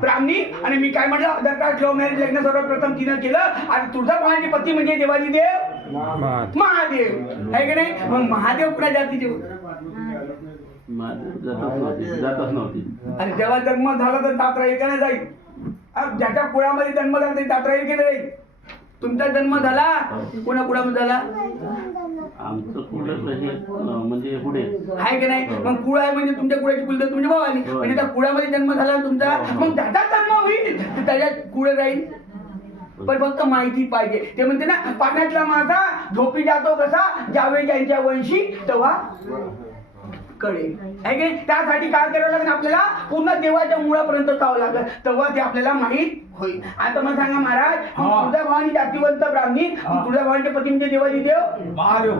ब्राह्मणी आणि मी काय म्हटलं आधार कार्ड लव्ह मॅरेज लग्न सर्वप्रथम तिनं केलं आणि तुळजाभवानीचे पती म्हणजे देवाजी देव महादेव आहे की नाही. मग महादेव कुणा जातीचे जातच नव्हती. आणि जेव्हा जन्म झाला तर दात राहील का नाही जाईल. ज्याच्या कुळामध्ये जन्म झाला ते दात राहील की नाही. तुमचा जन्म झाला कोणा कुळामध्ये झाला आमचं कुठं हे म्हणजे पुढे आहे की नाही. मग कुळ आहे म्हणजे तुमच्या कुळाची कुलदेव तुमच्या भावानी म्हणजे त्या कुळामध्ये जन्म झाला तुमचा. मग त्याचा जन्म होईल तर त्याच्यात कुळ राहील. पण फक्त माहिती पाहिजे. ते म्हणते ना पाण्यातला मासा झोपी जातो कसा ज्यावेळी त्यांच्या वंशी तेव्हा कळेल आहे की. त्यासाठी काय करावं लागेल आपल्याला पूर्ण देवाच्या मुळापर्यंत जावं लागेल तेव्हा ते आपल्याला माहित होईल. आता मला सांगा महाराज तुळजाभवानी जातीवंत ब्राह्मणी तुळजाभवानीचे पती म्हणजे देवाजी देव महादेव.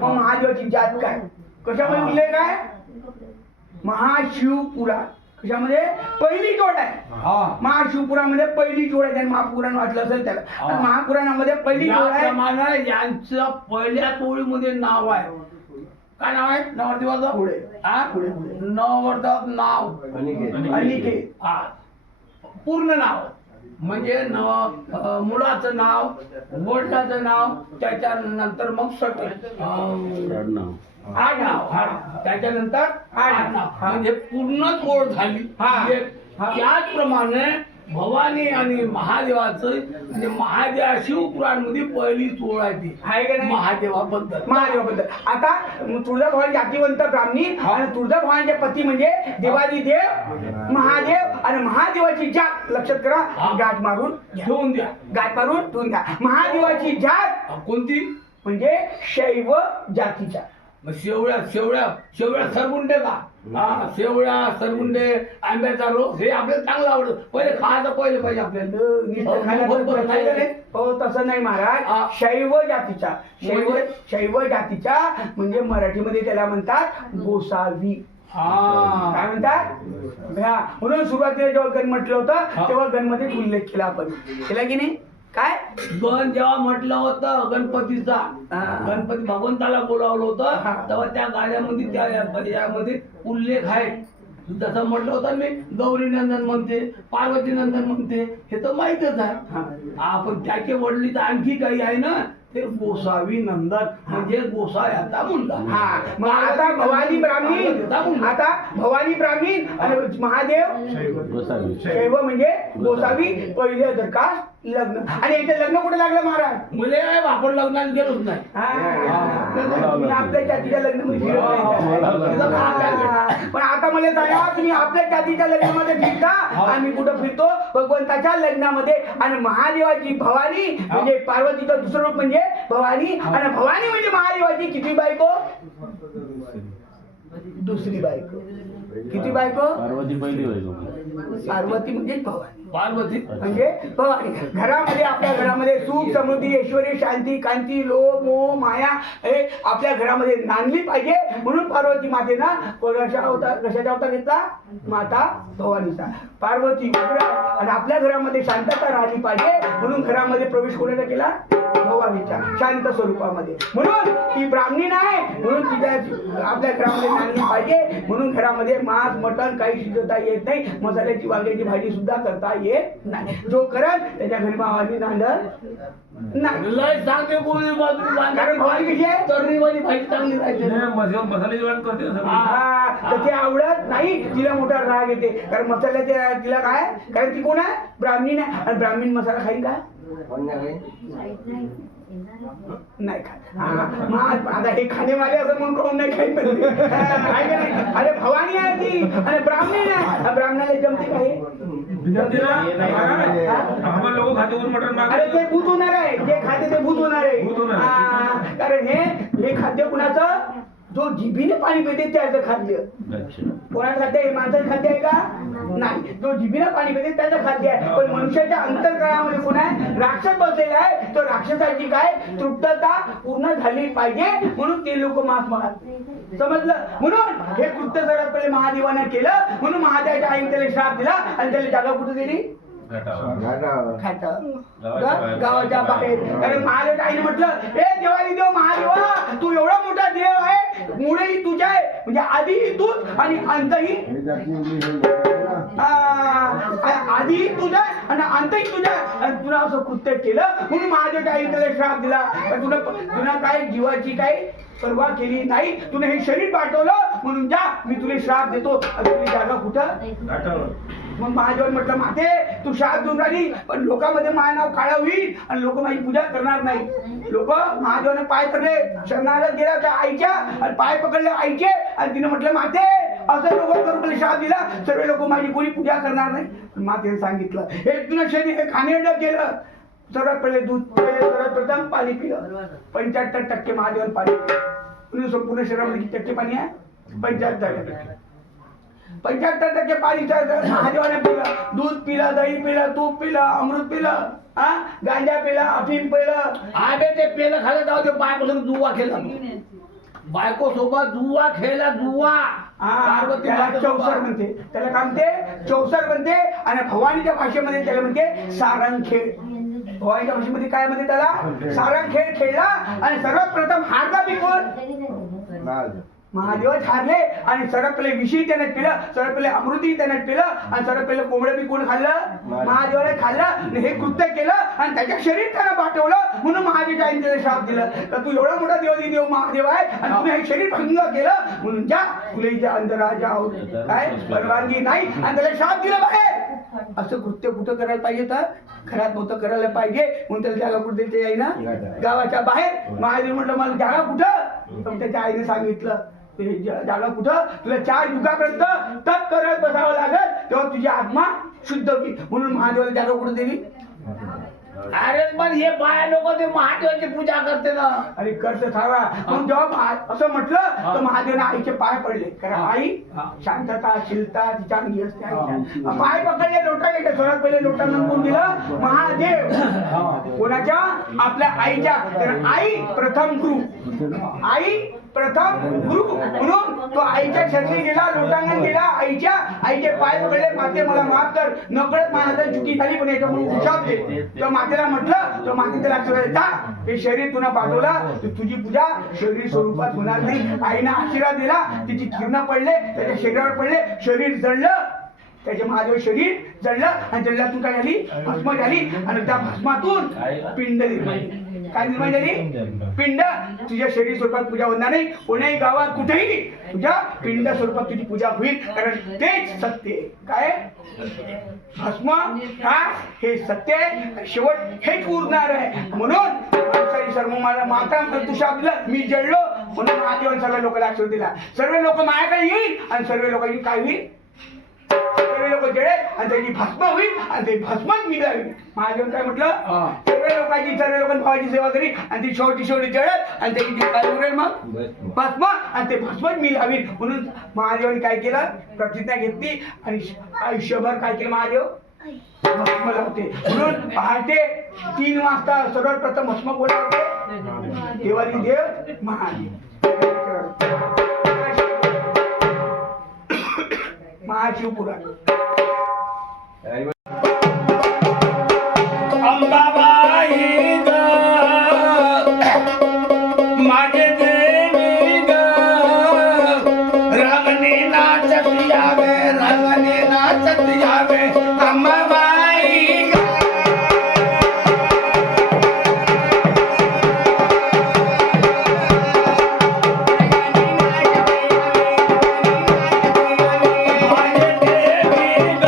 मग महादेवाची जात काय कशामध्ये उल्लेख आहे महाशिवपुराण. कशामध्ये पहिली जोड आहे महाशिवपुरामध्ये पहिली जोड आहे. त्यांनी महापुराण वाचलं असेल त्याला. महापुराणामध्ये पहिली जोड आहे. यांचं पहिल्या टोळीमध्ये नाव आहे. काय नाव आहे नवरदेवाचं पुढे नवरदेव नाव अनिकेत. पूर्ण नाव म्हणजे मुलाचं नाव वडिलाचं नाव त्याच्यानंतर मग आडनाव त्याच्यानंतर आडनाव म्हणजे पूर्णच ओळख झाली. त्याचप्रमाणे भवानी आणि महादेवाचं म्हणजे महादेवा शिवपुराण मध्ये पहिली ओळ आहे ती आहे का नाही महादेवाबद्दल. आता तुळजाभवानी जातीवंत ब्राह्मणी आणि तुळजाभवानीचे पती म्हणजे देवाजी देव महादेव आणि महादेवाची जात लक्षात करा. गाठ मारून ठेवून द्या. गाठ मारून ठेवून द्या. महादेवाची जात कोणती म्हणजे शैव जातीच्या. शेवळ्या सरगुंडे का शेवळ्या सरगुंडे आंब्याचा रोस हे आपल्याला चांगलं आवडतं. पहिले खायचं पहिले पाहिजे आपल्याला. हो तसं नाही महाराज. शैव जातीच्या शैव जातीच्या म्हणजे मराठीमध्ये त्याला म्हणतात गोसावी. काय म्हणतात म्हणून सुरुवातीला जेव्हा गण म्हटलं होतं तेव्हा गणमध्ये उल्लेख केला आपण केला की नाही. काय गण जेव्हा म्हटलं होतं गणपतीचा गणपती भगवंताला बोलावलं होतं तेव्हा त्या गाण्यामध्ये त्या यामध्ये उल्लेख आहे. जसं म्हटलं होतं मी गौरी नंदन म्हणते पार्वती नंदन म्हणते हे तर माहितच आहे. आपण त्याचे वडील तर आणखी काही आहे ना ते गोसावी नंदन म्हणजे गोसाव्याचा मुलगा. मग आता भवानी ब्राह्मणी आणि महादेव शैव म्हणजे गोसावी पहिले दरखास्त लग्न. आणि याचे लग्न कुठे लागलं महाराज मुले आपण लग्नाला गेलोच नाही. आपल्या जातीच्या लग्न पण आता मला सांगा तुम्ही आपल्या जातीच्या लग्नामध्ये फिरता आम्ही कुठं फिरतो भगवंताच्या लग्नामध्ये. आणि महादेवाची भवानी म्हणजे पार्वतीचं दुसरं रूप म्हणजे भवानी आणि भवानी म्हणजे महादेवाची किती बायको दुसरी बायको. किती बायको पार्वती पहिली बायको. पार्वती म्हणजे भवानी पार्वती म्हणजे भवानी. घरामध्ये आपल्या घरामध्ये सुख समृद्धी ऐश्वर्य शांती कांती लोभ मोह माया हे आपल्या घरामध्ये नांदली पाहिजे. म्हणून पार्वती मातेनं कशाचा अवतार घेतला माता भवानीचा. पार्वती उग्र आणि आपल्या घरामध्ये शांतता राहिली पाहिजे म्हणून घरामध्ये प्रवेश कोणाचा केला भवानीच्या शांत स्वरूपामध्ये. म्हणून ती ब्राह्मणी नाही म्हणून तिच्या आपल्या घरामध्ये नांदली पाहिजे. म्हणून घरामध्ये मांस मटण काही शिजवता येत नाही. मसाल्याची वांग्याची भाजी सुद्धा करता येत नाही. जो करत त्याच्या घरी भावानी नांदत नाही. लय सांगते बोलली कारण भवानी कशी आहे तर्रीवाली भाजी चांगली राहते. मसाले जेवण करते तर ते आवडत नाही. तिला मोठा राग येते कारण मसाल्याच्या तिला काय कारण ती कोण आहे ब्राह्मणी नाही. आणि ब्राह्मण मसाला खाईल का नाही खात. आता हे खाणेवाले असं म्हणून कोण नाही खाई म्हणते. अरे भवानी आहे ती आणि ब्राह्मणी नाही. ब्राह्मणाला जमते काय अरे ते भूत होणार आहे. जे खाते ते भूत होणार आहे. कारण हे खाद्य कुणाचं जो जिभीने पाणी पिते त्याचं खाद्य. कोणाचं खाद्य हे माणसाचं खाद्य आहे का नाही. जो जिभीने पाणी पिते त्याचं खाद्य आहे. पण मनुष्याच्या अंतर्कणामध्ये कोण आहे राक्षस बसलेला आहे. तो राक्षसाची काय तृप्तता पूर्ण झाली पाहिजे म्हणून ते लोक मांस मारत समजलं. म्हणून हे कृत्य सगळ्यात पहिले महादेवाने केलं. म्हणून महादेवाच्या आईने त्याला श्राप दिला आणि त्याला जागा कुठे दिली गावाच्या बाहेर. कारण महादेवाच्या आईने म्हटलं हे देवाली देव महादेवा तू एवढा मोठा देव आहे मुळेही तुझ्या आहे म्हणजे आधीही तूच आणि अंतही आधी तुझा आणि अंतही तुझा, आणि तुला असं कृत्य केलं म्हणून महादेवच्या आई त्याला श्राप दिला. तुला काय जीवाची काय परवा केली नाही, तुला हे शरीर पाठवलं म्हणून जा मी तुला श्राप देतो. तुझी जागा कुठं? मग महादेवाने म्हटलं माते तू श्राप देऊन राहिली पण लोकांमध्ये माझं नाव काळा होईल आणि लोक माझी पूजा करणार नाही. लोक महादेवाने पाय पकडले, शरणागत गेला त्या आईच्या आणि पाय पकडले आईचे आणि तिने म्हटलं माते असं लोक करून श्राप दिला, सर्व लोक माझी कोणी पूजा करणार नाही. मातेने सांगितलं हे तुला शरीर हे खाणेरडं केलं. सर्वात पहिले दूध पिलं, सर्वात प्रथम पाणी पिलं. 75% महादेवाने पाणी पिलं. संपूर्ण शरीरामध्ये किती टक्के पाणी आहे? 75%. 75% पाणी महादेवाने पिलं. दूध पिलं, दही पिलं, तूप पिलं, अमृत पिलं, गांजा पिला, अफीम पिलं. आबे ते पेलं खाल्लं जाऊ ते बायकोसोबत जुवा खेळला, बायको सोबत जुवा खेळला, जुवा. पार्वती त्याला चौसर म्हणते, त्याला काय म्हणते? चौसर म्हणते. आणि भवानीच्या भाषेमध्ये त्याला म्हणते सारंगखेळ. भवानीच्या भाषेमध्ये काय म्हणते त्याला? सारंगखेळ खेळला. आणि सर्वात प्रथम हारला बी कोण? महादेवच हारले. आणि सर्वात पहिले विषयी त्याने पिलं, सर्वात पहिले अमृती त्याने पिलं आणि सर्वात पहिले कोंबडं बी कोण खाल्लं? महादेवाने खाल्लं. आणि हे कृत्य केलं आणि त्याच्या शरीर त्याला पाठवलं म्हणून महादेवच्या आईने त्याला श्राप दिला. तर तू एवढा मोठा देव महादेव आहे आणि तुने हे शरीर भंग केलं म्हणून जा तुला इथे अंतराजा काय परवानगी नाही आणि त्याला श्राप दिला बाहेर. असं कृत्य कुठं करायला पाहिजे? तर घरात नव्हतं करायला पाहिजे म्हणून त्याला जागा कुठे देते आई ना? गावाच्या बाहेर. महादेव म्हटलं मला जागा कुठं? तर त्याच्या आईने सांगितलं जागा कुठं? तुला 4 युगापर्यंत तप करत बसावं लागेल तेव्हा तुझी आत्मा शुद्ध होईल. म्हणून महादेवाला जागा कुठं दिली? अरे पण हे बाया लोक ते महादेवाची पूजा करते ना. अरे करते थावा. मग जेव्हा असं म्हटलं तर महादेवाने आईचे पाय पडले. कारण आई शांतता शीलता तिच्या अंगी असते. पाय पकडले, लोटा गेले. सर्वात पहिले लोटा नंबून दिलं महादेव. कोणाच्या? आपल्या आईच्या. कारण आई प्रथम गुरु, आई प्रथम गुरु. म्हणून तो आईच्या शरणी गेला, लोटांगण गेला, आईचे पाय पकडले. माते मला माफ कर, नकळत माझ्या चुकी झाली पण याच्यामुळे उशाप दे. तर मातेला म्हटलं तर माते त्याला जा हे शरीर तुला पाठवला, तुझी पूजा शरीर स्वरूपात होणार नाही. आईने आशीर्वाद दिला, तिची किरण पडले, त्याच्या शरीरावर पडले, शरीर जळलं. त्याचे महादेव शरीर जळलं आणि जळल्यातून काय झाली? भस्म झाली. आणि त्या भस्मातून पिंड निर्माण. काय निर्माण झाली? पिंड. तुझ्या शरीर स्वरूपात पूजा होणार नाही. कोण्याही गावात कुठेही तुझ्या पिंड स्वरूपात तुझी पूजा होईल. कारण तेच सत्य. काय? भस्म काय? हे सत्य आहे. शेवट हेच उरणार आहे. म्हणून सर्व मला माता तुषार दिलं, मी जळलो म्हणून महादेवाने सर्व लोकांना आशीर्वाद दिला. सर्व लोक माझ्याकडे येईल आणि सर्व लोकांची काय होईल? सर्व लोक जळेल आणि त्याची भस्म होईल आणि ते भस्मच मी लावील. महादेवन काय म्हटलं? सर्व लोकांनी भावाची सेवा करी आणि ती शेवटी जळत आणि त्याची काय उरेल मग? भस्म. आणि ते भस्मच मी लावील. म्हणून महादेवाने काय केलं? प्रतिज्ञा घेतली आणि आयुष्यभर काय केलं महादेव? भस्म लावते. म्हणून पहाटे 3 वाजता सर्वात प्रथम भस्म कोण लावते? देवादी देव महादेव. महाशिवपुराण. अंबाबाई ग माझे देवी ग, रंगने नाचत यावे, रंगने नाचत यावे अंबाबाई ग. माझे देवी ग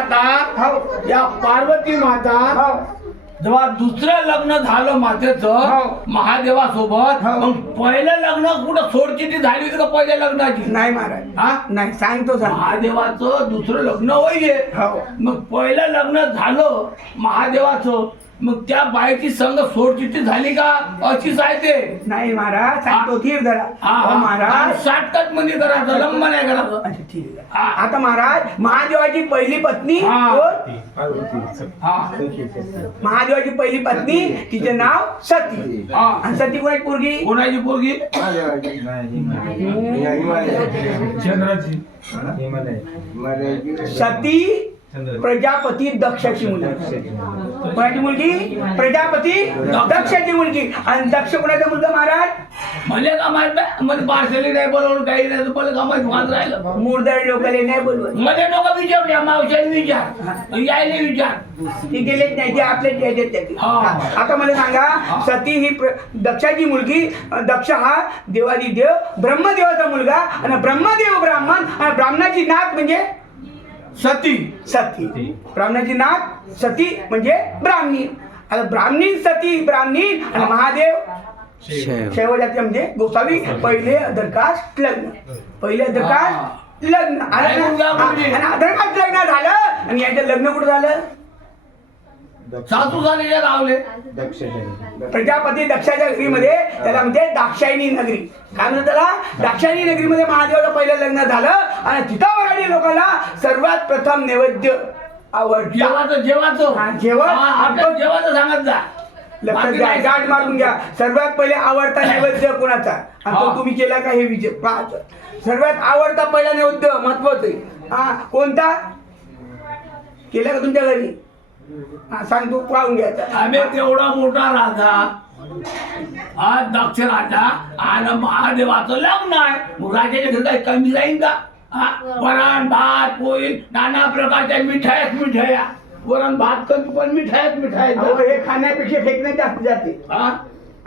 माता हो या पार्वती माता हो जेव्हा दुसरं लग्न झालं मातेचं हो. महादेवासोबत हो. मग पहिलं लग्न कुठं सोडचिठी झाली होती का पहिल्या लग्नाची नाही महाराज हा नाही सांगतो सांग महादेवाचं दुसरं लग्न होईये हो मग पहिलं लग्न झालं महादेवाचं मग त्या बाईची संग सोडचिठी झाली का अशीच आहे ते नाही महाराज सांगतो धीर धरा हो महाराज शाटकट मध्ये करायचं लंब नाही करायचं अच्छा ठीक आहे हा. आता महाराज महादेवाची पहिली पत्नी हा. कोण? हा महादेवाची पहिली पत्नी तिचे नाव सती हा. आणि सती कोणाची पोरगी कोणाची पोरगी चंद्राची सती प्रजापती दक्षाची मुलगी कोणाची मुलगी प्रजापती दक्षाची मुलगी आणि दक्ष कोणाचा मुलगा महाराज मला का माहित नाही मला पार्सली नाही बोलवलं काही नाही तर मला का माहित वाद राहिलं मुरदार लोकांना नाही बोलवत मध्ये नको विचार या मावशाने विचार यायला विचार ती गेलेच नाही ते आपले द्यायचे त्याचे. हा. आता मला सांगा सती ही दक्षाची मुलगी दक्ष हा देवादी देव ब्रह्मदेवाचा मुलगा आणि ब्रह्मदेव ब्राह्मण आणि ब्राह्मणाची नात म्हणजे सती सती ब्राह्मणाची नात सती म्हणजे ब्राह्मणी आता ब्राह्मणी सती ब्राह्मणी आणि महादेव शैव जाती म्हणजे गोसावी पहिले अदरकास्ट लग्न पहिले अदरकास्ट लग्न आणि अदरकास्ट लग्न झालं आणि यांचं लग्न कुठं झालं सासू झालेल्या गावले प्रजापती दक्षाच्या नगरीमध्ये त्याला म्हणजे दाक्षायणी नगरी काय म्हणतात त्याला दाक्षायणी नगरीमध्ये महादेवाचं पहिलं लग्न झालं आणि तिथं वराडी लोकांना सर्वात प्रथम नैवेद्य आवडलं जेवाचं जेवाचं हा, जेवण. आपल्या जेवाचं सांगत जा लक्षात बाकी घ्या नाही. गाठ मारून घ्या सर्वात पहिले आवडता नैवेद्य कोणाचा आणि तो हा. तुम्ही केला का हे विजय पाहायचं सर्वात आवडता पहिला नैवेद्य महत्वाचं आहे हा कोणता केला का तुमच्या घरी हा सांग तू पाहून घ्यायचा आम्ही तेवढा मोठा राजा हा दक्ष राजा आणि महादेवाचं लग्न आहे मग राजाच्या घरी काही कमी जाईल का हा वरण भात पोळी नाना प्रकारच्या मिठाया वरण भात कमी पण मिठाया अहो, हे खाण्यापेक्षा फेकण्यात जास्त जाते हा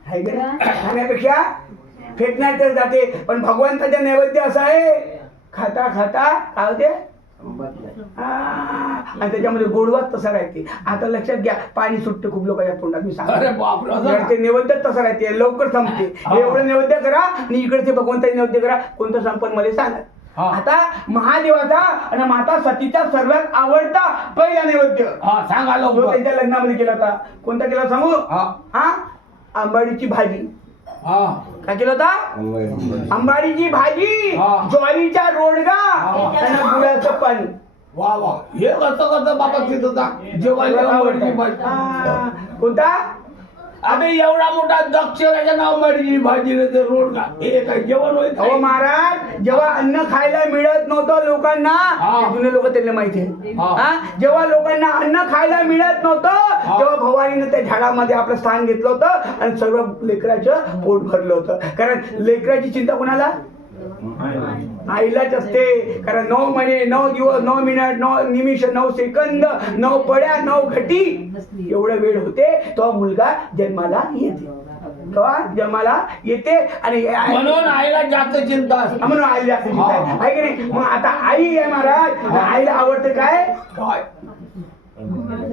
आहे का नाही? खाण्यापेक्षा फेकण्यात जाते पण भगवंताच्या नैवेद्य असं आहे खाता खाता काय होते आणि त्याच्यामध्ये गोडवाच तसा राहते आता लक्षात घ्या पाणी सुटते खूप लोकांच्या तोंडात मी अरे बापरे, असं सांगतो ते नैवेद्य तसं राहते लवकर संपते हे एवढं नैवेद्य करा आणि इकडे ते भगवंताचे नैवेद्य करा कोणतं संपन मध्ये सांगा हा. आता महादेवाचा आणि माता सतीचा सर्वात आवडता पहिला नैवेद्य हा सांगा जो लवकर त्यांच्या लग्नामध्ये केला होता कोणता केला सांगू हा. हा आंबाडीची भाजी हा काय केलं होता आंबाडीची भाजी हा. ज्वारीचा रोडगा आणि गुळाचं पाणी वा वा हे कसं बाबा तिथं जा जेवायला हा. कोणता अबे एवढा मोठा दक्ष राजा नाव मडली भाजी रोड का हे काय जेवण होईल अहो महाराज जेव्हा अन्न खायला मिळत नव्हतं लोकांना हा. ते जुने लोक त्यांना माहिती आहे हा. हा? जेव्हा लोकांना अन्न खायला मिळत नव्हतं तेव्हा भवानीनं त्या झाडामध्ये आपलं स्थान घेतलं होतं आणि सर्व लेकराचं पोट भरलं होतं कारण लेकराची चिंता कोणाला आईलाच असते कारण 9 महिने 9 दिवस 9 मिनिट 9 निमिष 9 सेकंद 9 पड्या 9 घटी एवढा वेळ होते तो मुलगा जन्माला येते तेव्हा जन्माला येते आणि म्हणून आईला जास्त चिंता असते. म्हणून आईला जास्त चिंता आहे. आहे की नाही मग आता आई आहे महाराज आता आईला आवडतं काय काय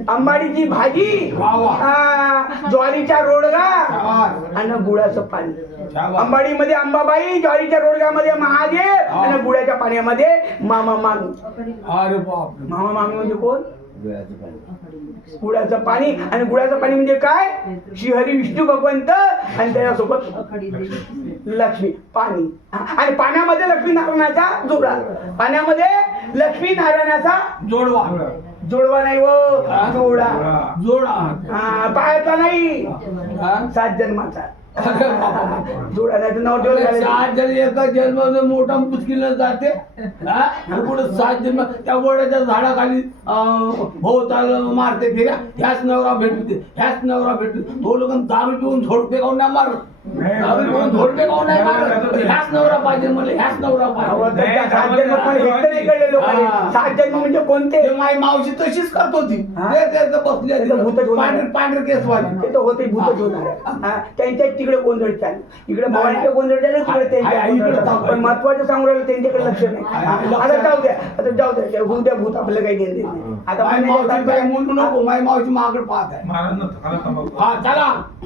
आंबाडीची भाजी वा वा. ज्वारीचा रोडगा शाबास. आणि गुळाचं पाणी शाबास. अंबाडीमध्ये अंबाबाई ज्वारीच्या रोडग्यामध्ये महादेव आणि गुळाच्या पाण्यामध्ये मामा मामी अरे बाप मामा मामी म्हणजे कोण गुळाचं पाणी आणि गुळाचं पाणी म्हणजे काय श्रीहरी विष्णू भगवंत आणि त्याच्यासोबत लक्ष्मी पाणी आणि पाण्यामध्ये लक्ष्मी नारायणाचा जोडा पाण्यामध्ये लक्ष्मी नारायणाचा जोडवा जोडवा नाही वो जोडा जोडा पायाचा नाही हा? 7 जन्माचा अरे बाबा. जोडा नाही तर 9 दिवस झाले. 7 जण एका जन्म मोठा मुश्किल जाते हा? पुढे 7 जन्म त्या वडाच्या झाडाखाली भोवताल मारते फिरा ह्याच नवरा भेटते तो लोक दारू पिऊन झोडपे काऊन नाही मारत दारू पिऊन झोडपे काऊन नाही मारत ह्याच नवरा पाहिजे मला, ह्याच नवरा अहो, पाहिजे. तर त्या 7 जन्म पण हे तर नाही कळले लोकांना. हा. 7 जन्म म्हणजे कोणते? ते माझी मावशी तशीच करत होती. हा? ते त्याचं बसले ते तर भूतच होणार. पांढरे केस वाले. ते तर होते भूतच होणार. हा, त्यांच्या तिकडे गोंधळ चालू, इकडे भवानीकडे गोंधळ चालू, तिकडे त्यांच्या आहे, इकडे गोंधळ चालू. पण महत्वाचं सांगू राहिलं त्यांच्याकडे लक्ष नाही. आता जाऊ द्या, आता जाऊ द्या, होऊ द्या भूत आपल्याला काही घेणं देणं नाही. आता माझी मला मावशी काय म्हणू नको, माझी मावशी मागं पाहत आहे. महाराज खाला तंबाखू. हा चला.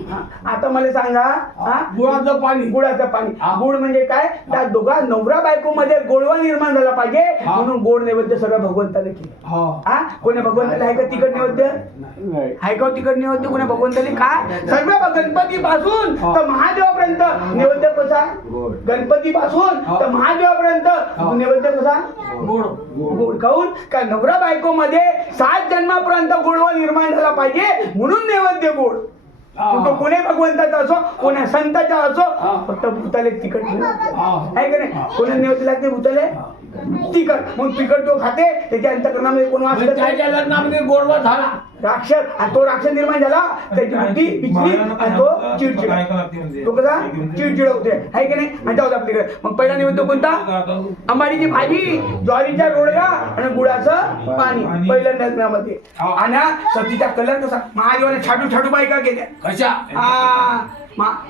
हा, आता मला सांगा, हा, गुळाचं पाणी. गुळाचं पाणी. हा. गुळ म्हणजे काय? त्या दोघा नवरा बायको मध्ये गोडवा निर्माण झाला पाहिजे हा. म्हणून गोड नैवेद्य सगळं भगवंताला केलं. हा. हा, कोणी भगवंताला आहे का तिकट नैवेद्य? आहे का तिकट नैवेद्य कोणी भगवंताला? काय सर्व गणपती पासून हा. तर महादेवापर्यंत नैवेद्य कसा? गणपती पासून हा. तर महादेवापर्यंत हा. नैवेद्य कसा? गोड. गोड. काहून का नवरा बायको मध्ये 7 जन्मापर्यंत गोडवा निर्माण झाला पाहिजे म्हणून नैवेद्य गोड. हा. मग तो कोणी भगवंताचा असो, कोण्या संताचा असो, हा. फक्त भूताले तिखट नैवेद्य. हा. आहे का नाही? कोणा नैवेद्य लागते भूताले तिखट. मग तिखट तो खाते त्याच्या अंतकरणामध्ये कोण वास करते? त्याच्या लग्नामध्ये गोडवा झाला. राक्षस. आणि तो राक्षस निर्माण झाला त्याची बुद्धी पिचली आणि तो चिडचिड. तो कसा चिडचिड होते, आहे की नाही? आणि जाऊ दे आपल्याकडे. मग पहिला नैवेद्य कोणता? अंबाडीची भाजी, ज्वारीचा रोडगा आणि गुळाचं पाणी पहिल्या लग्नामध्ये. आणि सतीचा कलर कसा? महादेवाने छाटू छाटू बायका केल्या. कशा?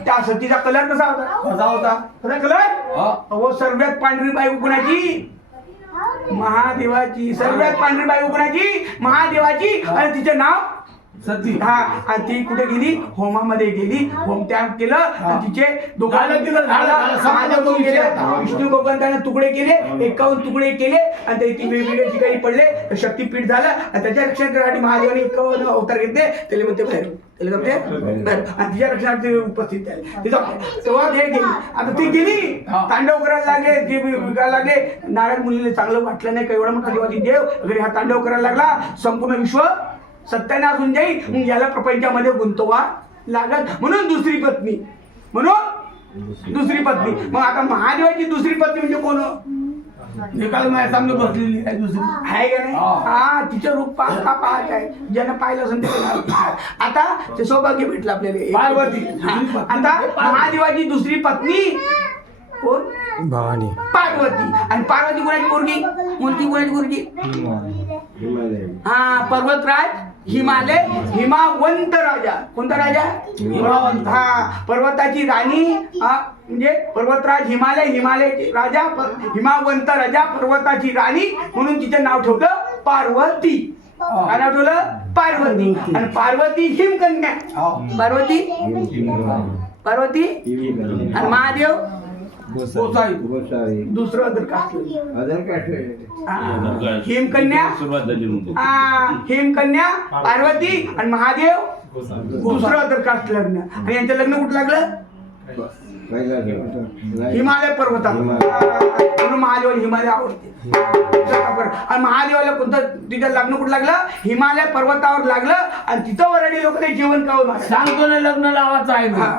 त्या सतीचा कलर कसा होता? कसा होता? कसा कलर? हा. अहो, सर्वात पांढरी बायको कुणाची? महादेवाची. सर्वात पांढरी बायको कुणाची? महादेवाची. आणि तिचे नाव सती. हा. आणि ती कुठे गेली? होमामध्ये गेली. होम त्याग केलं आणि तिचे झालं, झालं. महादेव गेले. विष्णू भगवंताने तुकडे केले, 51 तुकडे केले आणि ते वेगवेगळ्या ठिकाणी पडले. तर शक्तीपीठ झालं आणि त्याच्या रक्षणासाठी महादेवाने 51 अवतार घेतले. त्याला म्हणते बाहेर, त्याला म्हणते बाहेर. आणि तिच्या रक्षणात ते उपस्थित झाले. तेव्हा ते गेली. आता ती गेली, तांडव करायला लागले, ते विकायला लागले. नारायण मुलीला चांगलं वाटलं नाही का एवढा मोठा देवाची देव वगैरे हा तांडव करायला लागला. संपूर्ण विश्व सत्यानाश होऊन जाईल. मग याला प्रपंचामध्ये गुंतवा लागत म्हणून दुसरी पत्नी. मग आता महादेवाची दुसरी पत्नी म्हणजे कोण? निकाल माझ्या सामने बसलेली आहे दुसरी. आहे का नाही? हा. तिचं रूप पाहत आहे. ज्यानं पाहिलं असेल ते. आता ते सौभाग्य भेटलं आपल्याला. पार्वती. आता महादेवाची दुसरी पत्नी कोण? भवानी. पार्वती. आणि पार्वती कोणाची पोरगी? कोणती कोणाची पोरगी? हा, पर्वतराज हिमालय. हिमावंत राजा. कोणता राजा? हिमावंत. हा, पर्वताची राणी. म्हणजे पर्वतराज हिमालय राजा, हिमावंत राजा, पर्वताची राणी म्हणून तिचं नाव ठेवलं पार्वती. काय नाव ठेवलं? पार्वती. आणि पार्वती हिमकन्या. पार्वती आणि महादेव गोसाई. दुसरं अदर कास्ट. हिमकन्या. हिमकन्या पार्वती आणि महादेव दुसरं अदर कास्ट लग्न. आणि यांचं लग्न कुठं लागलं? हिमालय पर्वतात. म्हणून महादेवाला हिमालय आवडते. आणि महादेवाला कोणतं तिचं लग्न कुठं लागलं? हिमालय पर्वतावर लागलं. आणि तिथं वराडी लोक जेवण खाऊन सांगतो ना लग्न लावायचं आहे. हा.